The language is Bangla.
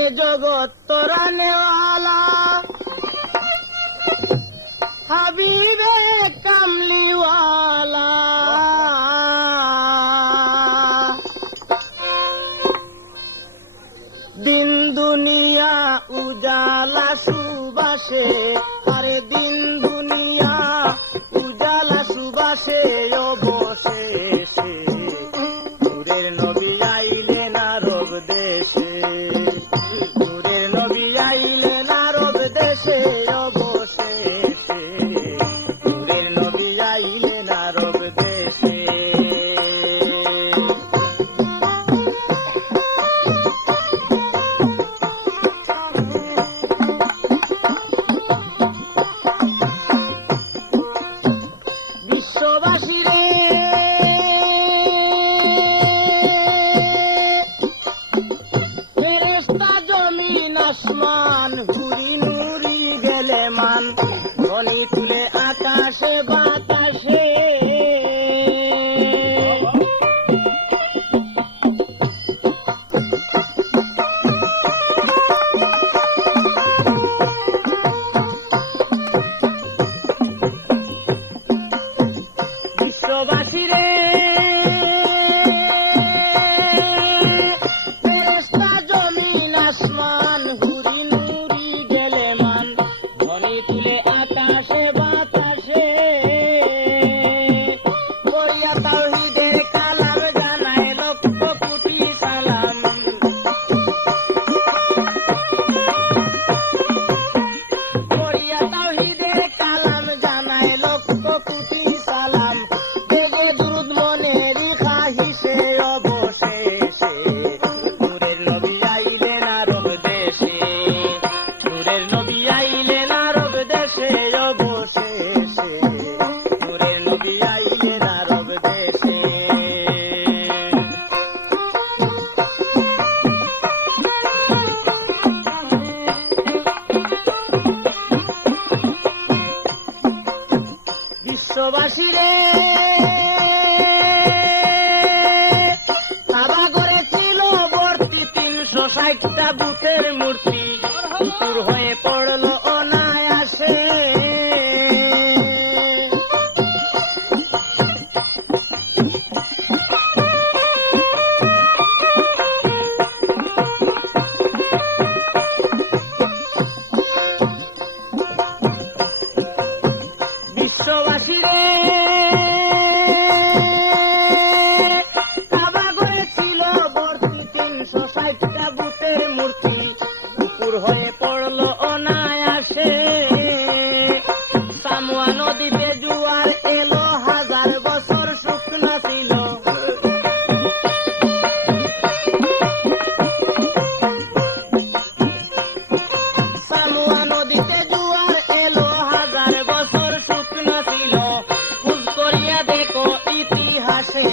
এ জগৎ তরানেওয়ালা হাবিবে কামলিওয়ালা দিন দুনিয়া উজালা সুবাসে আরে দিন দুনিয়া উজালা সুবাসে অবশেষে নূরের নবী আইলেন আরব দেশে নূরের নবী আইলেন আরব দেশে অবশেষে নূরের নবী আইলেন আরব দেশে বিশ্ববাসী রে ফেরেশতা জমিন আসমান হুরি নুরি গেলে মান ধ্বনি তুলে আকাশে বাতাসে বিশ্ববাসী রে ফেরেশতা জমিন আসমান হুরি নুরি গেলে মান ধ্বনি তুলে আকাশে বাতাসে করিয়া তাওহীদের কালাম জানায় লক্ষ কোটি সালাম করিয়া তাওহীদের কালাম জানায় লক্ষ কোটি সালাম বেগে দুরুদ মনেরই খাহিসে অবশেষে নূরের নবী আইলেন আরব দেশে নূরের নবী আইলেন আরব দেশে অবশেষে নূরের নবী আইলেন আরব দেশে বিশ্ববাসী রে কাবা করেছিল ভর্তি 360টা বুথের মূর্তি উপুর হয়ে পড়লো অনায়াসে বিশ্ববাসী রে কাবা করেছিল ভর্তি 360টা বুথের মূর্তি উপুর হয়ে পড়লো অনায়াসে সামুয়া নদীতে জোয়ার এলো 1000 বছর শুকনা ছিল সামুয়া নদীতে জোয়ার এলো 1000 বছর শুকনা ছিল খোঁজ করিয়া দেখো ইতিহাসে